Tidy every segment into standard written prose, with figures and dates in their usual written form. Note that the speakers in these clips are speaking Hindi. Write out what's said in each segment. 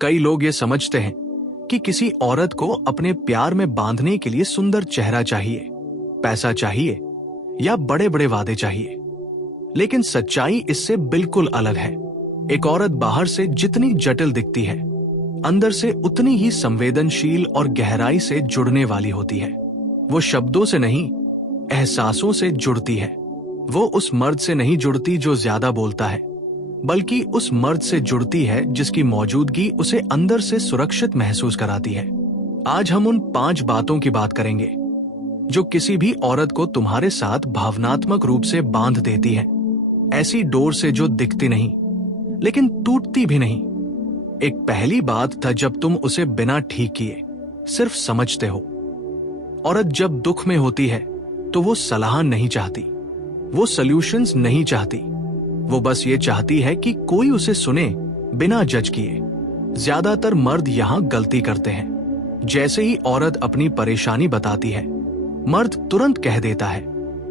कई लोग ये समझते हैं कि किसी औरत को अपने प्यार में बांधने के लिए सुंदर चेहरा चाहिए, पैसा चाहिए या बड़े बड़े वादे चाहिए। लेकिन सच्चाई इससे बिल्कुल अलग है। एक औरत बाहर से जितनी जटिल दिखती है, अंदर से उतनी ही संवेदनशील और गहराई से जुड़ने वाली होती है। वो शब्दों से नहीं, एहसासों से जुड़ती है। वो उस मर्द से नहीं जुड़ती जो ज्यादा बोलता है, बल्कि उस मर्द से जुड़ती है जिसकी मौजूदगी उसे अंदर से सुरक्षित महसूस कराती है। आज हम उन 5 बातों की बात करेंगे जो किसी भी औरत को तुम्हारे साथ भावनात्मक रूप से बांध देती है, ऐसी डोर से जो दिखती नहीं लेकिन टूटती भी नहीं। एक पहली बात था जब तुम उसे बिना ठीक किए सिर्फ समझते हो। औरत जब दुख में होती है तो वो सलाह नहीं चाहती, वो सॉल्यूशंस नहीं चाहती, वो बस ये चाहती है कि कोई उसे सुने बिना जज किए। ज्यादातर मर्द यहां गलती करते हैं। जैसे ही औरत अपनी परेशानी बताती है, मर्द तुरंत कह देता है,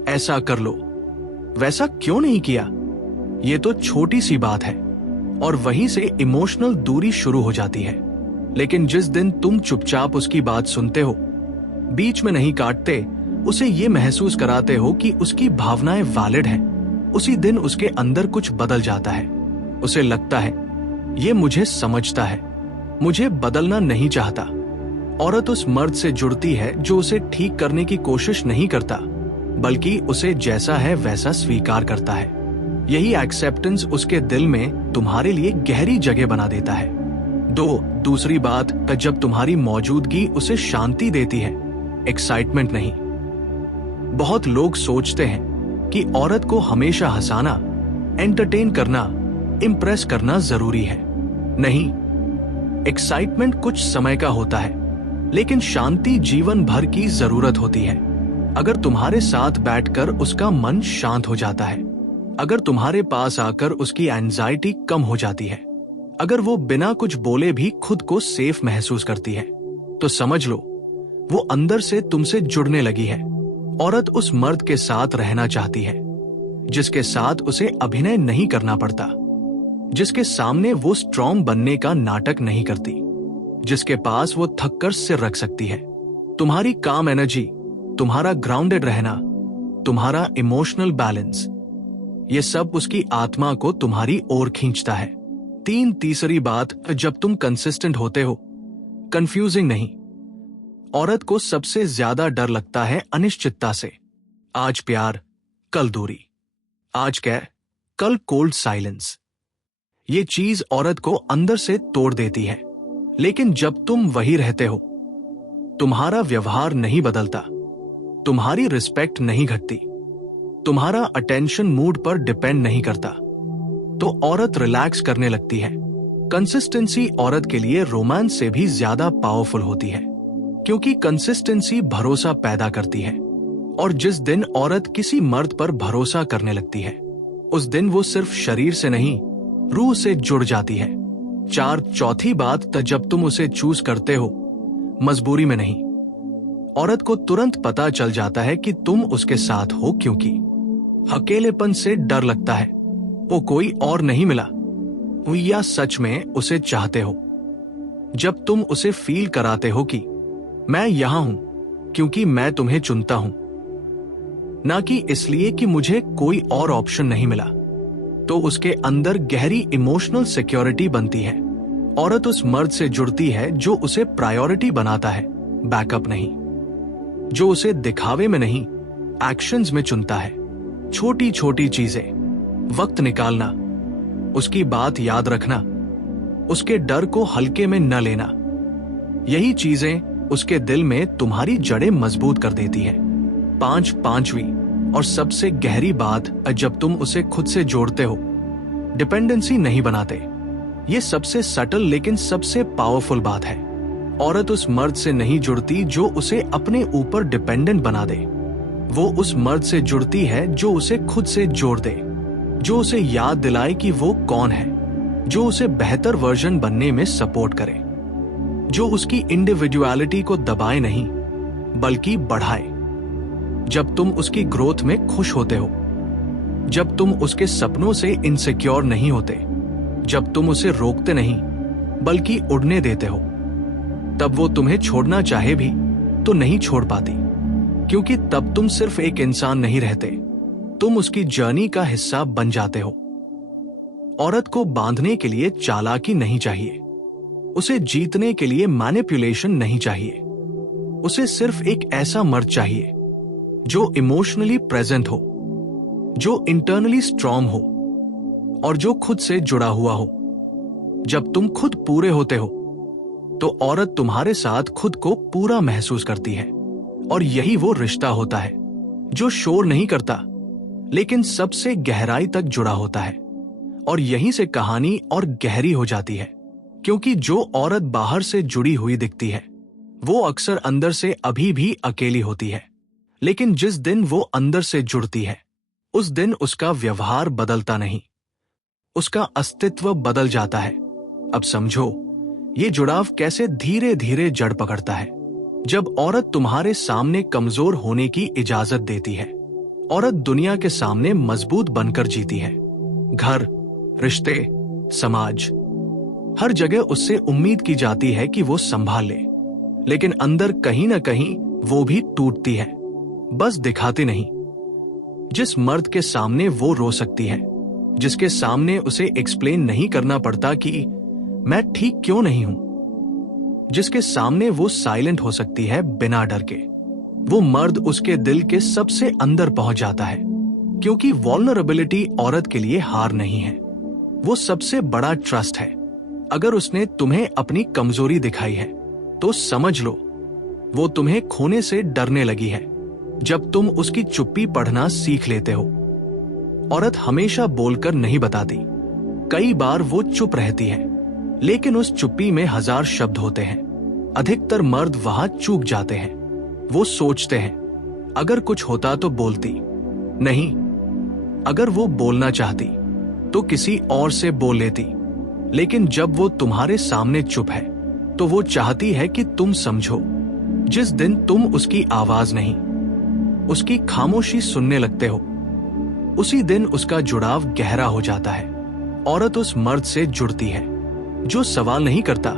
ऐसा कर लो, वैसा क्यों नहीं किया, ये तो छोटी सी बात है। और वहीं से इमोशनल दूरी शुरू हो जाती है। लेकिन जिस दिन तुम चुपचाप उसकी बात सुनते हो, बीच में नहीं काटते, उसे ये महसूस कराते हो कि उसकी भावनाएं वैलिड हैं, उसी दिन उसके अंदर कुछ बदल जाता है। उसे लगता है ये मुझे समझता है, मुझे बदलना नहीं चाहता। औरत उस मर्द से जुड़ती है जो उसे ठीक करने की कोशिश नहीं करता, बल्कि उसे जैसा है वैसा स्वीकार करता है। यही एक्सेप्टेंस उसके दिल में तुम्हारे लिए गहरी जगह बना देता है। दूसरी बात, जब तुम्हारी मौजूदगी उसे शांति देती है, एक्साइटमेंट नहीं। बहुत लोग सोचते हैं कि औरत को हमेशा हंसाना, एंटरटेन करना, इंप्रेस करना जरूरी है। नहीं, एक्साइटमेंट कुछ समय का होता है, लेकिन शांति जीवन भर की जरूरत होती है। अगर तुम्हारे साथ बैठकर उसका मन शांत हो जाता है, अगर तुम्हारे पास आकर उसकी एंजाइटी कम हो जाती है, अगर वो बिना कुछ बोले भी खुद को सेफ महसूस करती है, तो समझ लो वो अंदर से तुमसे जुड़ने लगी है। औरत उस मर्द के साथ रहना चाहती है जिसके साथ उसे अभिनय नहीं करना पड़ता, जिसके सामने वो स्ट्रॉन्ग बनने का नाटक नहीं करती, जिसके पास वो थककर सिर रख सकती है। तुम्हारी काम एनर्जी, तुम्हारा ग्राउंडेड रहना, तुम्हारा इमोशनल बैलेंस, ये सब उसकी आत्मा को तुम्हारी ओर खींचता है। तीसरी बात, जब तुम कंसिस्टेंट होते हो, कंफ्यूजिंग नहीं। औरत को सबसे ज्यादा डर लगता है अनिश्चितता से। आज प्यार, कल दूरी, आज कैर, कल कोल्ड साइलेंस। ये चीज औरत को अंदर से तोड़ देती है। लेकिन जब तुम वही रहते हो, तुम्हारा व्यवहार नहीं बदलता, तुम्हारी रिस्पेक्ट नहीं घटती, तुम्हारा अटेंशन मूड पर डिपेंड नहीं करता, तो औरत रिलैक्स करने लगती है। कंसिस्टेंसी औरत के लिए रोमांस से भी ज्यादा पावरफुल होती है, क्योंकि कंसिस्टेंसी भरोसा पैदा करती है। और जिस दिन औरत किसी मर्द पर भरोसा करने लगती है, उस दिन वो सिर्फ शरीर से नहीं, रूह से जुड़ जाती है। चौथी बात, जब तुम उसे चूज करते हो, मजबूरी में नहीं। औरत को तुरंत पता चल जाता है कि तुम उसके साथ हो क्योंकि अकेलेपन से डर लगता है, वो कोई और नहीं मिला, या सच में उसे चाहते हो। जब तुम उसे फील कराते हो कि मैं यहां हूं क्योंकि मैं तुम्हें चुनता हूं, ना कि इसलिए कि मुझे कोई और ऑप्शन नहीं मिला, तो उसके अंदर गहरी इमोशनल सिक्योरिटी बनती है। औरत उस मर्द से जुड़ती है जो उसे प्रायोरिटी बनाता है, बैकअप नहीं, जो उसे दिखावे में नहीं, एक्शंस में चुनता है। छोटी छोटी चीजें, वक्त निकालना, उसकी बात याद रखना, उसके डर को हल्के में न लेना, यही चीजें उसके दिल में तुम्हारी जड़ें मजबूत कर देती है। पांचवी और सबसे गहरी बात, जब तुम उसे खुद से जोड़ते हो, डिपेंडेंसी नहीं बनाते। ये सबसे सटल लेकिन सबसे पावरफुल बात है। औरत उस मर्द से नहीं जुड़ती जो उसे अपने ऊपर डिपेंडेंट बना दे, वो उस मर्द से जुड़ती है जो उसे खुद से जोड़ दे, जो उसे याद दिलाए कि वो कौन है, जो उसे बेहतर वर्जन बनने में सपोर्ट करे, जो उसकी इंडिविजुअलिटी को दबाए नहीं बल्कि बढ़ाए। जब तुम उसकी ग्रोथ में खुश होते हो, जब तुम उसके सपनों से इनसिक्योर नहीं होते, जब तुम उसे रोकते नहीं बल्कि उड़ने देते हो। तब वो तुम्हें छोड़ना चाहे भी तो नहीं छोड़ पाती, क्योंकि तब तुम सिर्फ एक इंसान नहीं रहते, तुम उसकी जर्नी का हिस्सा बन जाते हो। औरत को बांधने के लिए चालाकी नहीं चाहिए, उसे जीतने के लिए मैनिपुलेशन नहीं चाहिए। उसे सिर्फ एक ऐसा मर्द चाहिए जो इमोशनली प्रेजेंट हो, जो इंटरनली स्ट्रांग हो और जो खुद से जुड़ा हुआ हो। जब तुम खुद पूरे होते हो तो औरत तुम्हारे साथ खुद को पूरा महसूस करती है, और यही वो रिश्ता होता है जो शोर नहीं करता लेकिन सबसे गहराई तक जुड़ा होता है। और यहीं से कहानी और गहरी हो जाती है, क्योंकि जो औरत बाहर से जुड़ी हुई दिखती है वो अक्सर अंदर से अभी भी अकेली होती है। लेकिन जिस दिन वो अंदर से जुड़ती है उस दिन उसका व्यवहार बदलता नहीं, उसका अस्तित्व बदल जाता है। अब समझो ये जुड़ाव कैसे धीरे धीरे जड़ पकड़ता है। जब औरत तुम्हारे सामने कमजोर होने की इजाजत देती है, औरत दुनिया के सामने मजबूत बनकर जीती है। घर, रिश्ते, समाज, हर जगह उससे उम्मीद की जाती है कि वो संभाल ले, लेकिन अंदर कहीं ना कहीं वो भी टूटती है, बस दिखाती नहीं। जिस मर्द के सामने वो रो सकती है, जिसके सामने उसे एक्सप्लेन नहीं करना पड़ता कि मैं ठीक क्यों नहीं हूं, जिसके सामने वो साइलेंट हो सकती है बिना डर के, वो मर्द उसके दिल के सबसे अंदर पहुंच जाता है। क्योंकि वल्नरेबिलिटी औरत के लिए हार नहीं है, वो सबसे बड़ा ट्रस्ट है। अगर उसने तुम्हें अपनी कमजोरी दिखाई है तो समझ लो वो तुम्हें खोने से डरने लगी है। जब तुम उसकी चुप्पी पढ़ना सीख लेते हो, औरत हमेशा बोलकर नहीं बताती, कई बार वो चुप रहती है, लेकिन उस चुप्पी में हजार शब्द होते हैं। अधिकतर मर्द वहां चूक जाते हैं। वो सोचते हैं अगर कुछ होता तो बोलती नहीं, अगर वो बोलना चाहती तो किसी और से बोल लेती। लेकिन जब वो तुम्हारे सामने चुप है तो वो चाहती है कि तुम समझो। जिस दिन तुम उसकी आवाज नहीं, उसकी खामोशी सुनने लगते हो, उसी दिन उसका जुड़ाव गहरा हो जाता है। औरत उस मर्द से जुड़ती है जो सवाल नहीं करता,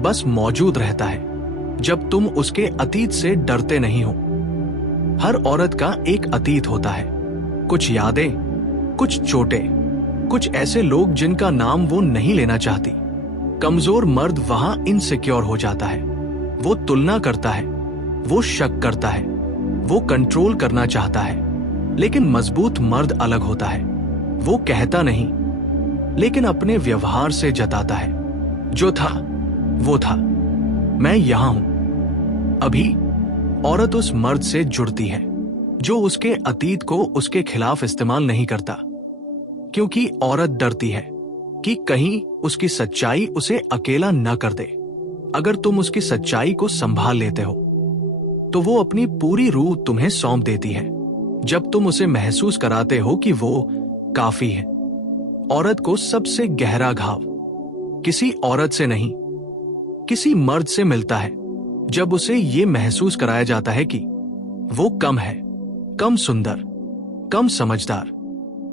बस मौजूद रहता है। जब तुम उसके अतीत से डरते नहीं हो। हर औरत का एक अतीत होता है, कुछ यादें, कुछ चोटें, कुछ ऐसे लोग जिनका नाम वो नहीं लेना चाहती। कमजोर मर्द वहां इनसिक्योर हो जाता है, वो तुलना करता है, वो शक करता है, वो कंट्रोल करना चाहता है। लेकिन मजबूत मर्द अलग होता है, वो कहता नहीं लेकिन अपने व्यवहार से जताता है, जो था वो था, मैं यहां हूं अभी। औरत उस मर्द से जुड़ती है जो उसके अतीत को उसके खिलाफ इस्तेमाल नहीं करता, क्योंकि औरत डरती है कि कहीं उसकी सच्चाई उसे अकेला न कर दे। अगर तुम उसकी सच्चाई को संभाल लेते हो तो वो अपनी पूरी रूह तुम्हें सौंप देती है। जब तुम उसे महसूस कराते हो कि वो काफी है। औरत को सबसे गहरा घाव किसी औरत से नहीं, किसी मर्द से मिलता है जब उसे ये महसूस कराया जाता है कि वो कम है, कम सुंदर, कम समझदार,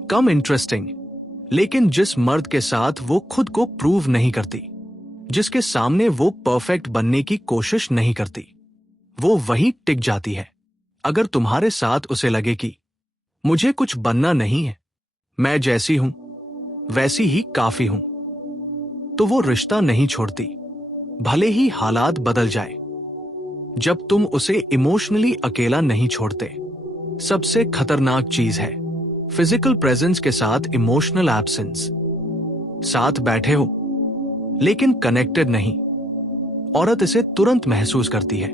कम इंटरेस्टिंग। लेकिन जिस मर्द के साथ वो खुद को प्रूव नहीं करती, जिसके सामने वो परफेक्ट बनने की कोशिश नहीं करती, वो वहीं टिक जाती है। अगर तुम्हारे साथ उसे लगे कि मुझे कुछ बनना नहीं है, मैं जैसी हूं वैसी ही काफी हूं, तो वो रिश्ता नहीं छोड़ती, भले ही हालात बदल जाए। जब तुम उसे इमोशनली अकेला नहीं छोड़ते, सबसे खतरनाक चीज है फिजिकल प्रेजेंस के साथ इमोशनल एब्सेंस। साथ बैठे हो लेकिन कनेक्टेड नहीं। औरत इसे तुरंत महसूस करती है,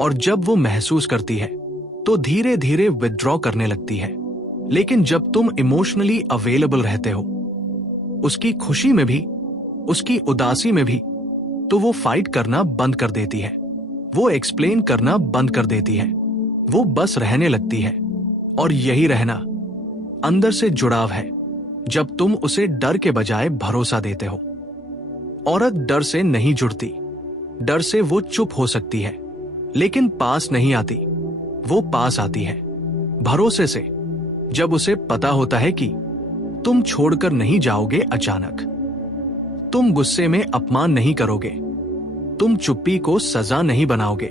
और जब वो महसूस करती है तो धीरे धीरे विथड्रॉ करने लगती है। लेकिन जब तुम इमोशनली अवेलेबल रहते हो, उसकी खुशी में भी, उसकी उदासी में भी, तो वो फाइट करना बंद कर देती है, वो एक्सप्लेन करना बंद कर देती है, वो बस रहने लगती है। और यही रहना अंदर से जुड़ाव है, जब तुम उसे डर के बजाय भरोसा देते हो। औरत डर से नहीं जुड़ती, डर से वो चुप हो सकती है, लेकिन पास नहीं आती, वो पास आती है भरोसे से। जब उसे पता होता है कि तुम छोड़कर नहीं जाओगे अचानक, तुम गुस्से में अपमान नहीं करोगे, तुम चुप्पी को सजा नहीं बनाओगे,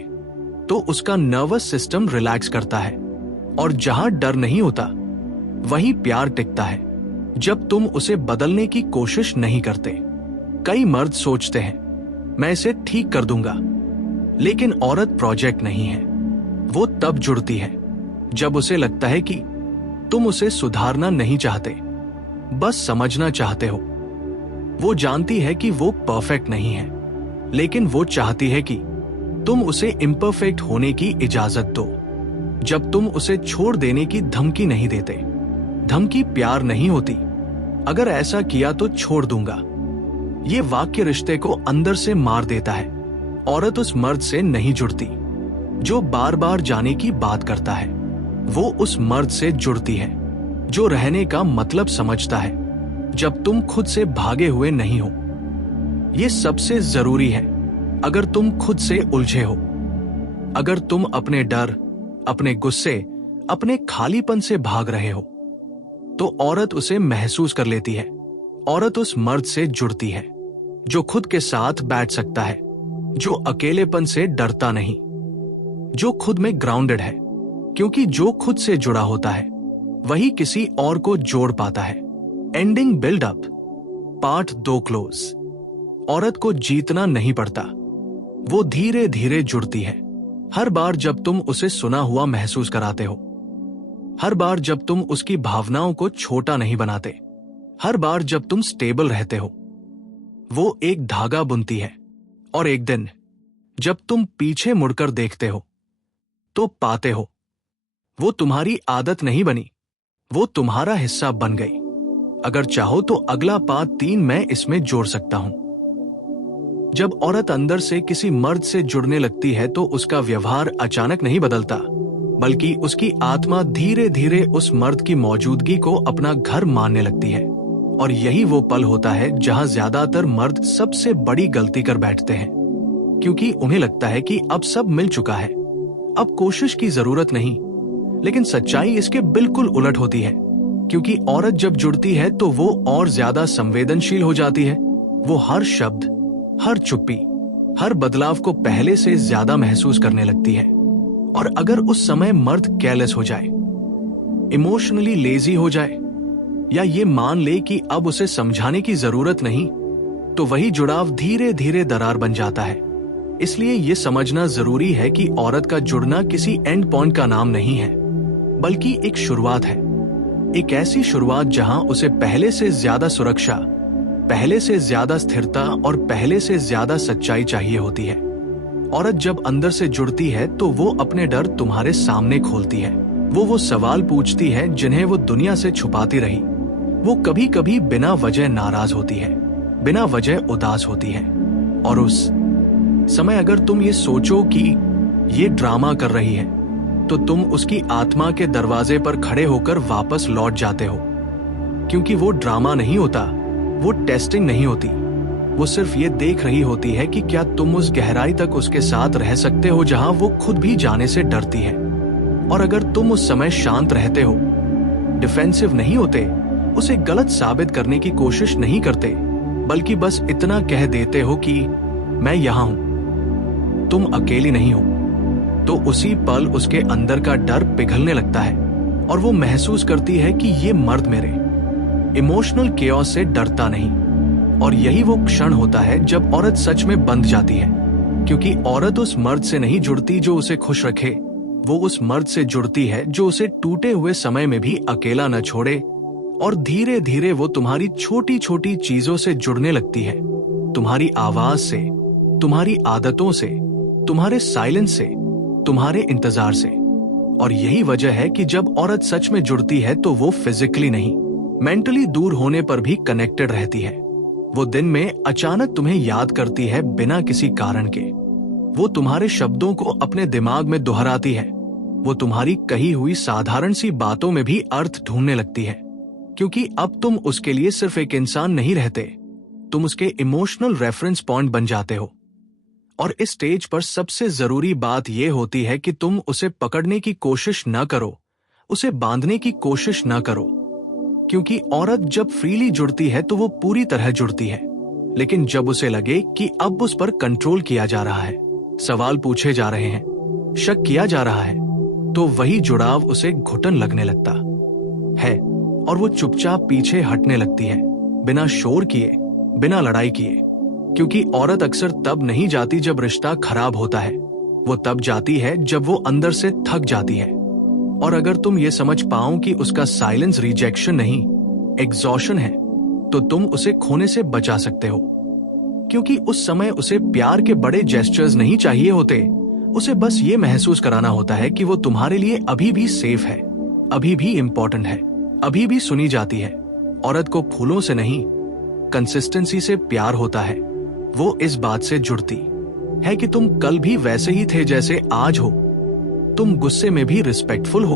तो उसका नर्वस सिस्टम रिलैक्स करता है। और जहां डर नहीं होता वहीं प्यार टिकता है, जब तुम उसे बदलने की कोशिश नहीं करते। कई मर्द सोचते हैं मैं इसे ठीक कर दूंगा, लेकिन औरत प्रोजेक्ट नहीं है। वो तब जुड़ती है जब उसे लगता है कि तुम उसे सुधारना नहीं चाहते, बस समझना चाहते हो। वो जानती है कि वो परफेक्ट नहीं है, लेकिन वो चाहती है कि तुम उसे इम्परफेक्ट होने की इजाजत दो। जब तुम उसे छोड़ देने की धमकी नहीं देते, धमकी प्यार नहीं होती, अगर ऐसा किया तो छोड़ दूंगा, ये वाक्य रिश्ते को अंदर से मार देता है। औरत उस मर्द से नहीं जुड़ती जो बार बार जाने की बात करता है, वो उस मर्द से जुड़ती है जो रहने का मतलब समझता है जब तुम खुद से भागे हुए नहीं हो। ये सबसे जरूरी है अगर तुम खुद से उलझे हो, अगर तुम अपने डर, अपने गुस्से, अपने खालीपन से भाग रहे हो, तो औरत उसे महसूस कर लेती है। औरत उस मर्द से जुड़ती है जो खुद के साथ बैठ सकता है, जो अकेलेपन से डरता नहीं, जो खुद में ग्राउंडेड है, क्योंकि जो खुद से जुड़ा होता है वही किसी और को जोड़ पाता है। Ending buildup, part 2 close. औरत को जीतना नहीं पड़ता, वो धीरे धीरे जुड़ती है। हर बार जब तुम उसे सुना हुआ महसूस कराते हो, हर बार जब तुम उसकी भावनाओं को छोटा नहीं बनाते, हर बार जब तुम स्टेबल रहते हो, वो एक धागा बुनती है। और एक दिन जब तुम पीछे मुड़कर देखते हो तो पाते हो वो तुम्हारी आदत नहीं बनी, वो तुम्हारा हिस्सा बन गई। अगर चाहो तो अगला पार्ट 3 मैं इसमें जोड़ सकता हूं। जब औरत अंदर से किसी मर्द से जुड़ने लगती है तो उसका व्यवहार अचानक नहीं बदलता, बल्कि उसकी आत्मा धीरे धीरे उस मर्द की मौजूदगी को अपना घर मानने लगती है। और यही वो पल होता है जहां ज्यादातर मर्द सबसे बड़ी गलती कर बैठते हैं, क्योंकि उन्हें लगता है कि अब सब मिल चुका है, अब कोशिश की जरूरत नहीं। लेकिन सच्चाई इसके बिल्कुल उलट होती है, क्योंकि औरत जब जुड़ती है तो वो और ज्यादा संवेदनशील हो जाती है। वो हर शब्द, हर चुप्पी, हर बदलाव को पहले से ज्यादा महसूस करने लगती है। और अगर उस समय मर्द केयरलेस हो जाए, इमोशनली लेजी हो जाए, या ये मान ले कि अब उसे समझाने की जरूरत नहीं, तो वही जुड़ाव धीरे धीरे दरार बन जाता है। इसलिए ये समझना जरूरी है कि औरत का जुड़ना किसी एंड पॉइंट का नाम नहीं है, बल्कि एक शुरुआत है। एक ऐसी शुरुआत जहां उसे पहले से ज्यादा सुरक्षा, पहले से ज्यादा स्थिरता और पहले से ज्यादा सच्चाई चाहिए होती है। औरत जब अंदर से जुड़ती है तो वो अपने डर तुम्हारे सामने खोलती है। वो सवाल पूछती है जिन्हें वो दुनिया से छुपाती रही। वो कभी कभी बिना वजह नाराज होती है, बिना वजह उदास होती है। और उस समय अगर तुम ये सोचो कि ये ड्रामा कर रही है, तो तुम उसकी आत्मा के दरवाजे पर खड़े होकर वापस लौट जाते हो। क्योंकि वो ड्रामा नहीं होता, वो टेस्टिंग नहीं होती, वो सिर्फ ये देख रही होती है कि क्या तुम उस गहराई तक उसके साथ रह सकते हो जहां वो खुद भी जाने से डरती है। और अगर तुम उस समय शांत रहते हो, डिफेंसिव नहीं होते, उसे गलत साबित करने की कोशिश नहीं करते, बल्कि बस इतना कह देते हो कि मैं यहां हूं, तुम अकेली नहीं हो, तो उसी पल उसके अंदर का डर पिघलने लगता है और वो महसूस करती है कि ये मर्द मेरे इमोशनल केओस से डरता नहीं। और यही वो क्षण होता है जब औरत सच में बंध जाती है, क्योंकि औरत उस मर्द से नहीं जुड़ती जो उसे खुश रखे, वो उस मर्द से जुड़ती है जो उसे टूटे हुए समय में भी अकेला न छोड़े। और धीरे धीरे वो तुम्हारी छोटी छोटी चीजों से जुड़ने लगती है, तुम्हारी आवाज से, तुम्हारी आदतों से, तुम्हारे साइलेंस से, तुम्हारे इंतजार से। और यही वजह है कि जब औरत सच में जुड़ती है तो वो फिजिकली नहीं, मेंटली दूर होने पर भी कनेक्टेड रहती है। वो दिन में अचानक तुम्हें याद करती है बिना किसी कारण के। वो तुम्हारे शब्दों को अपने दिमाग में दोहराती है। वो तुम्हारी कही हुई साधारण सी बातों में भी अर्थ ढूंढने लगती है, क्योंकि अब तुम उसके लिए सिर्फ एक इंसान नहीं रहते, तुम उसके इमोशनल रेफरेंस पॉइंट बन जाते हो। और इस स्टेज पर सबसे जरूरी बात यह होती है कि तुम उसे पकड़ने की कोशिश न करो, उसे बांधने की कोशिश न करो, क्योंकि औरत जब फ्रीली जुड़ती है तो वो पूरी तरह जुड़ती है, लेकिन जब उसे लगे कि अब उस पर कंट्रोल किया जा रहा है, सवाल पूछे जा रहे हैं, शक किया जा रहा है, तो वही जुड़ाव उसे घुटन लगने लगता है और वो चुपचाप पीछे हटने लगती है, बिना शोर किए, बिना लड़ाई किए। क्योंकि औरत अक्सर तब नहीं जाती जब रिश्ता खराब होता है, वो तब जाती है जब वो अंदर से थक जाती है। और अगर तुम ये समझ पाओ कि उसका साइलेंस रिजेक्शन नहीं, एग्जॉशन है, तो तुम उसे खोने से बचा सकते हो। क्योंकि उस समय उसे प्यार के बड़े जेस्चर्स नहीं चाहिए होते, उसे बस ये महसूस कराना होता है कि वो तुम्हारे लिए अभी भी सेफ है, अभी भी इंपॉर्टेंट है, अभी भी सुनी जाती है। औरत को फूलों से नहीं, कंसिस्टेंसी से प्यार होता है। वो इस बात से जुड़ती है कि तुम कल भी वैसे ही थे जैसे आज हो, तुम गुस्से में भी रिस्पेक्टफुल हो,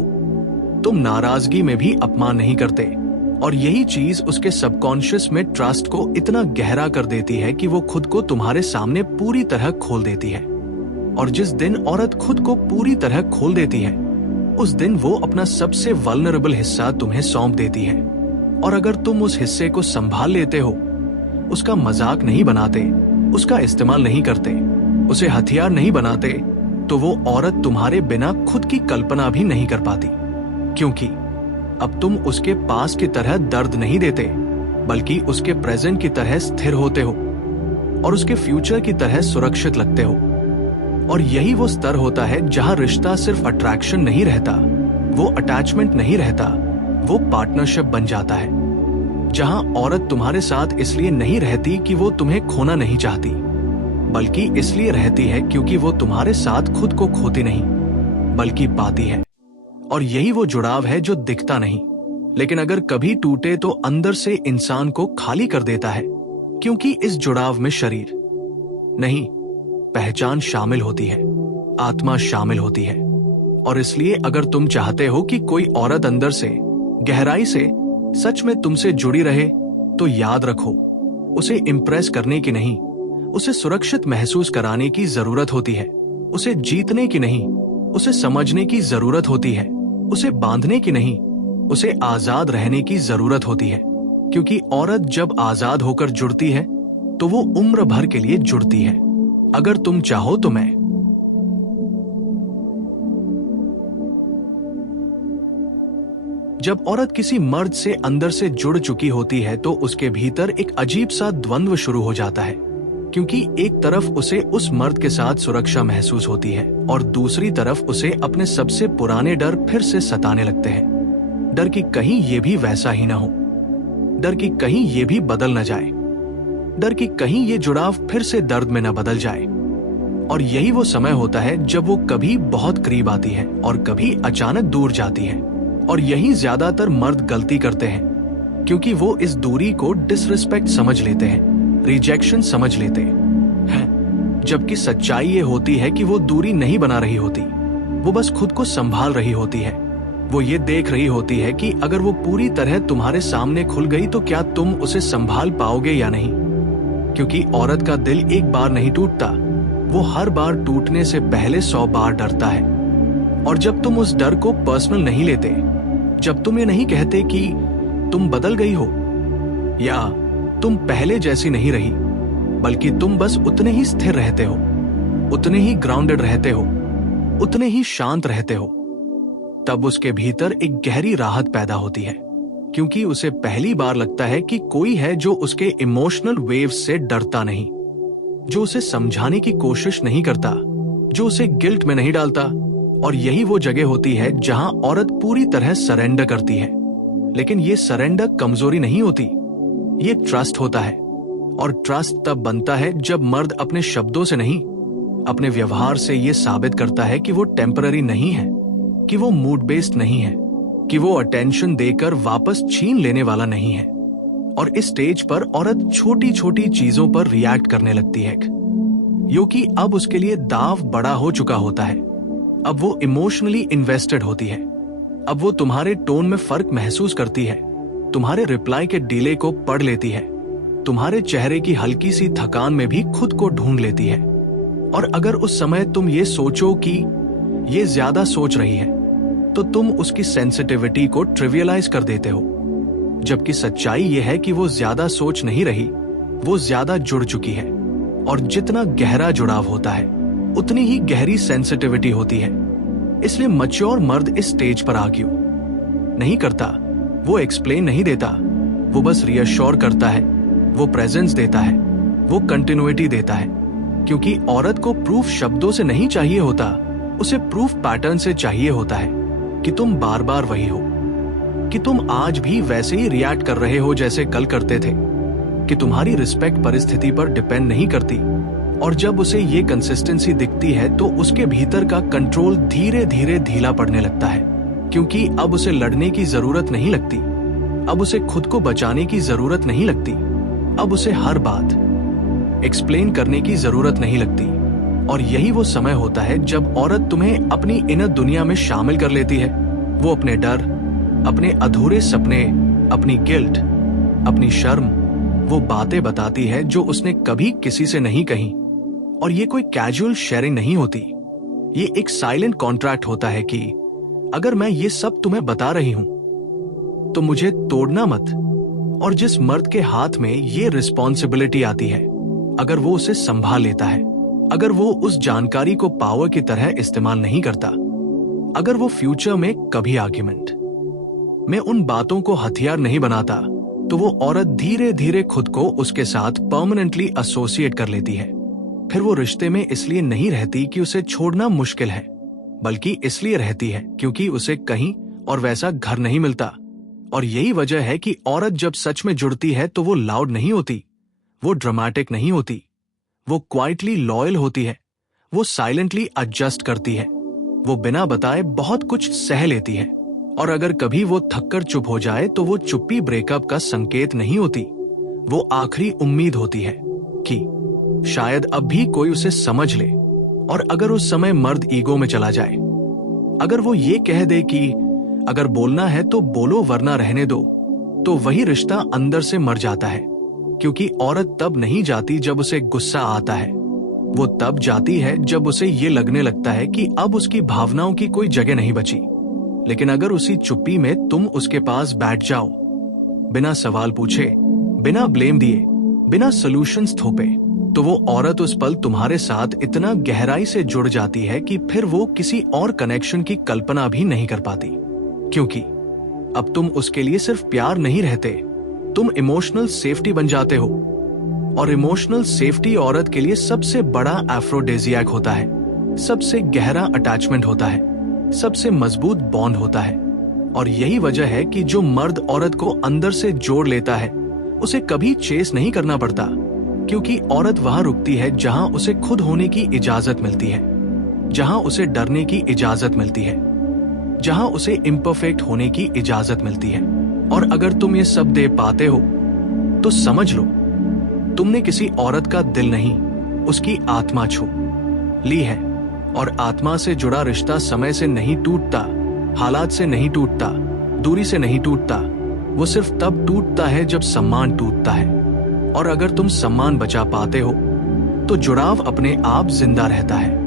तुम नाराजगी में भी अपमान नहीं करते। और यही चीज उसके सबकॉन्शियस में ट्रस्ट को इतना गहरा कर देती है कि वो खुद को तुम्हारे सामने पूरी तरह खोल देती है। और जिस दिन औरत खुद को पूरी तरह खोल देती है, उस दिन वो अपना सबसे वल्नरेबल हिस्सा तुम्हें सौंप देती है। और अगर तुम उस हिस्से को संभाल लेते हो, उसका मजाक नहीं बनाते, उसका इस्तेमाल नहीं करते, उसे हथियार नहीं बनाते, तो वो औरत तुम्हारे बिना खुद की कल्पना भी नहीं कर पाती। क्योंकि अब तुम उसके पास की तरह दर्द नहीं देते, बल्कि उसके प्रेजेंट की तरह स्थिर होते हो और उसके फ्यूचर की तरह सुरक्षित लगते हो। और यही वो स्तर होता है जहां रिश्ता सिर्फ अट्रैक्शन नहीं रहता, वो अटैचमेंट नहीं रहता, वो पार्टनरशिप बन जाता है। जहां औरत तुम्हारे साथ इसलिए नहीं रहती कि वो तुम्हें खोना नहीं चाहती, बल्कि इसलिए रहती है क्योंकि वो तुम्हारे साथ खुद को खोती नहीं, बल्कि पाती है। और यही वो जुड़ाव है जो दिखता नहीं, लेकिन अगर कभी टूटे तो अंदर से इंसान को खाली कर देता है। क्योंकि इस जुड़ाव में शरीर नहीं, पहचान शामिल होती है, आत्मा शामिल होती है। और इसलिए अगर तुम चाहते हो कि कोई औरत अंदर से, गहराई से, सच में तुमसे जुड़ी रहे, तो याद रखो, उसे इंप्रेस करने की नहीं, उसे सुरक्षित महसूस कराने की जरूरत होती है। उसे जीतने की नहीं, उसे समझने की जरूरत होती है। उसे बांधने की नहीं, उसे आजाद रहने की जरूरत होती है। क्योंकि औरत जब आजाद होकर जुड़ती है, तो वो उम्र भर के लिए जुड़ती है। अगर तुम चाहो तो मैं जब औरत किसी मर्द से अंदर से जुड़ चुकी होती है, तो उसके भीतर एक अजीब सा द्वंद्व शुरू हो जाता है। क्योंकि एक तरफ उसे उस मर्द के साथ सुरक्षा महसूस होती है और दूसरी तरफ उसे अपने सबसे पुराने डर फिर से सताने लगते हैं। डर कि कहीं ये भी वैसा ही ना हो, डर कि कहीं ये भी बदल न जाए, डर कि कहीं ये जुड़ाव फिर से दर्द में न बदल जाए। और यही वो समय होता है जब वो कभी बहुत करीब आती है और कभी अचानक दूर जाती है। और यही ज्यादातर मर्द गलती करते हैं, क्योंकि वो इस दूरी को डिसरिस्पेक्ट समझ लेते हैं, रिजेक्शन समझ लेते हैं। जबकि सच्चाई ये होती है कि वो दूरी नहीं बना रही होती, वो बस खुद को संभाल रही होती है। वो ये देख रही होती है कि अगर वो पूरी तरह तुम्हारे सामने खुल गई तो क्या तुम उसे संभाल पाओगे या नहीं। क्योंकि औरत का दिल एक बार नहीं टूटता, वो हर बार टूटने से पहले 100 बार डरता है। और जब तुम उस डर को पर्सनल नहीं लेते, जब तुम ये नहीं कहते कि तुम बदल गई हो या तुम पहले जैसी नहीं रही, बल्कि तुम बस उतने ही स्थिर रहते हो, उतने ही ग्राउंडेड रहते हो, उतने ही शांत रहते हो, तब उसके भीतर एक गहरी राहत पैदा होती है। क्योंकि उसे पहली बार लगता है कि कोई है जो उसके इमोशनल वेव्स से डरता नहीं, जो उसे समझाने की कोशिश नहीं करता, जो उसे गिल्ट में नहीं डालता। और यही वो जगह होती है जहां औरत पूरी तरह सरेंडर करती है। लेकिन ये सरेंडर कमजोरी नहीं होती, ये ट्रस्ट होता है। और ट्रस्ट तब बनता है जब मर्द अपने शब्दों से नहीं, अपने व्यवहार से ये साबित करता है कि वो टेम्पररी नहीं है, कि वो मूड बेस्ड नहीं है, कि वो अटेंशन देकर वापस छीन लेने वाला नहीं है। और इस स्टेज पर औरत छोटी छोटी चीजों पर रिएक्ट करने लगती है, क्योंकि अब उसके लिए दाव बड़ा हो चुका होता है। अब वो इमोशनली इन्वेस्टेड होती है। अब वो तुम्हारे टोन में फर्क महसूस करती है, तुम्हारे रिप्लाई के डिले को पढ़ लेती है, तुम्हारे चेहरे की हल्की सी थकान में भी खुद को ढूंढ लेती है। और अगर उस समय तुम ये सोचो कि ये ज्यादा सोच रही है, तो तुम उसकी सेंसिटिविटी को ट्रिवियलाइज कर देते हो। जबकि सच्चाई ये है कि वो ज्यादा सोच नहीं रही, वो ज्यादा जुड़ चुकी है, और जितना गहरा जुड़ाव होता है उतनी ही गहरी सेंसिटिविटी होती है। इसलिए मैच्योर मर्द इस स्टेज पर आर्ग्यू नहीं करता, वो एक्सप्लेन नहीं देता, वो बस रीअश्योर करता है, वो प्रेजेंस देता है, वो कंटिन्यूटी देता है। क्योंकि औरत को प्रूफ शब्दों से नहीं चाहिए होता, उसे प्रूफ पैटर्न से चाहिए होता है कि तुम बार बार वही हो, कि तुम आज भी वैसे ही रिएक्ट कर रहे हो जैसे कल करते थे, कि तुम्हारी रिस्पेक्ट परिस्थिति पर डिपेंड नहीं करती। और जब उसे ये कंसिस्टेंसी दिखती है तो उसके भीतर का कंट्रोल धीरे धीरे ढीला पड़ने लगता है, क्योंकि अब उसे लड़ने की जरूरत नहीं लगती, अब उसे खुद को बचाने की जरूरत नहीं लगती, अब उसे हर बात एक्सप्लेन करने की जरूरत नहीं लगती। और यही वो समय होता है जब औरत तुम्हें अपनी इनर दुनिया में शामिल कर लेती है। वो अपने डर, अपने अधूरे सपने, अपनी गिल्ट, अपनी शर्म, वो बातें बताती है जो उसने कभी किसी से नहीं कही। और ये कोई कैजुअल शेयरिंग नहीं होती, ये एक साइलेंट कॉन्ट्रैक्ट होता है कि अगर मैं ये सब तुम्हें बता रही हूं तो मुझे तोड़ना मत। और जिस मर्द के हाथ में ये रिस्पॉन्सिबिलिटी आती है, अगर वो उसे संभाल लेता है, अगर वो उस जानकारी को पावर की तरह इस्तेमाल नहीं करता, अगर वो फ्यूचर में कभी आर्ग्यूमेंट में उन बातों को हथियार नहीं बनाता, तो वो औरत धीरे धीरे खुद को उसके साथ परमानेंटली एसोसिएट कर लेती है। फिर वो रिश्ते में इसलिए नहीं रहती कि उसे छोड़ना मुश्किल है, बल्कि इसलिए रहती है क्योंकि उसे कहीं और वैसा घर नहीं मिलता। और यही वजह है कि औरत जब सच में जुड़ती है तो वो लाउड नहीं होती, वो ड्रामेटिक नहीं होती, वो क्वाइटली लॉयल होती है, वो साइलेंटली एडजस्ट करती है, वो बिना बताए बहुत कुछ सह लेती है। और अगर कभी वो थककर चुप हो जाए तो वो चुप्पी ब्रेकअप का संकेत नहीं होती, वो आखिरी उम्मीद होती है कि शायद अब भी कोई उसे समझ ले। और अगर उस समय मर्द ईगो में चला जाए, अगर वो ये कह दे कि अगर बोलना है तो बोलो वरना रहने दो, तो वही रिश्ता अंदर से मर जाता है। क्योंकि औरत तब नहीं जाती जब उसे गुस्सा आता है, वो तब जाती है जब उसे ये लगने लगता है कि अब उसकी भावनाओं की कोई जगह नहीं बची। लेकिन अगर उसी चुप्पी में तुम उसके पास बैठ जाओ, बिना सवाल पूछे, बिना ब्लेम दिए, बिना सॉल्यूशंस थोपे, तो वो औरत उस पल तुम्हारे साथ इतना गहराई से जुड़ जाती है कि फिर वो किसी और कनेक्शन की कल्पना भी नहीं कर पाती। क्योंकि अब तुम उसके लिए सिर्फ प्यार नहीं रहते, तुम इमोशनल सेफ्टी बन जाते हो। और इमोशनल सेफ्टी औरत के लिए सबसे बड़ा एफ्रोडेजियाक होता है, सबसे गहरा अटैचमेंट होता है, सबसे मजबूत बॉन्ड होता है। और यही वजह है कि जो मर्द औरत को अंदर से जोड़ लेता है, उसे कभी चेस नहीं करना पड़ता, क्योंकि औरत वहां रुकती है जहां उसे खुद होने की इजाजत मिलती है, जहां उसे डरने की इजाजत मिलती है, जहां उसे इम्परफेक्ट होने की इजाजत मिलती है। और अगर तुम ये सब दे पाते हो तो समझ लो तुमने किसी औरत का दिल नहीं, उसकी आत्मा छू ली है। और आत्मा से जुड़ा रिश्ता समय से नहीं टूटता, हालात से नहीं टूटता, दूरी से नहीं टूटता, वो सिर्फ तब टूटता है जब सम्मान टूटता है। और अगर तुम सम्मान बचा पाते हो तो जुड़ाव अपने आप जिंदा रहता है।